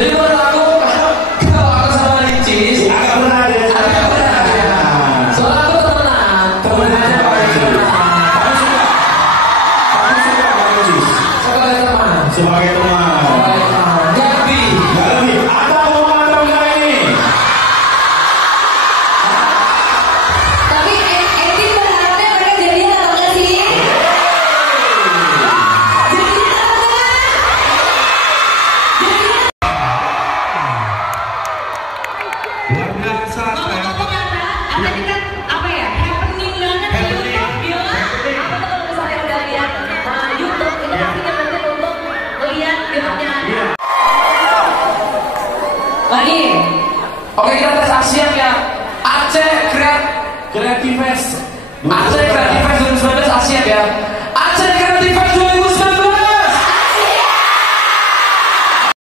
Jadi menurut aku kalau aku sama Ricis agak benar ya. agak benar ya. Soalnya aku temenan aja paling temenan. Kamu suka sama Ricis? Sebagai teman. Sebagai teman. Sebagai teman. Gak lebih. Gak lebih. Ada omongan atau enggak ini? Tapi Edi berharapnya mereka jadian atau enggak sih? Luar biasa. Ngomong-ngomong ada tadi kan apa ya, happening banget di YouTube, Biola. Apa tuh kalau misalnya udah lihat YouTube, itu pastinya penting untuk lihat YouTube-nya. Lagi. Oke, kita tes Asia ya. Aceh Creative Fest. Aceh Creative